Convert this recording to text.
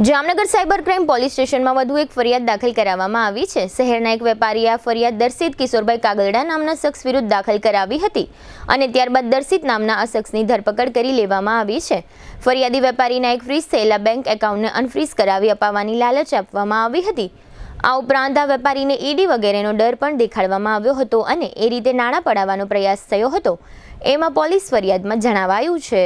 Jamnagar cyber crime police સ્ટેશનમાં વધુ એક ફરિયાદ દાખલ કરાવવામાં આવી છે। શહેરના એક વેપારીએ આ ફરિયાદ દર્શિત કિશોરભાઈ કાગલડા નામના શખ્સ વિરુદ્ધ દાખલ કરાવી હતી અને ત્યારબાદ દર્શિત નામના આ શખ્સની ધરપકડ કરી લેવામાં આવી છે। ફરિયાદી વેપારીના એક ફ્રીઝ થયેલા બેંક એકાઉન્ટને અનફ્રીઝ કરાવી અપાવવાની લાલચ આપવામાં આવી હતી। આ ઉપરાંત આ વેપારીને ઈડી વગેરેનો ડર પણ દેખાડવામાં આવ્યો હતો અને એ રીતે નાણાં પડાવવાનો પ્રયાસ થયો હતો, એમાં પોલીસ ફરિયાદમાં જણાવાયું છે।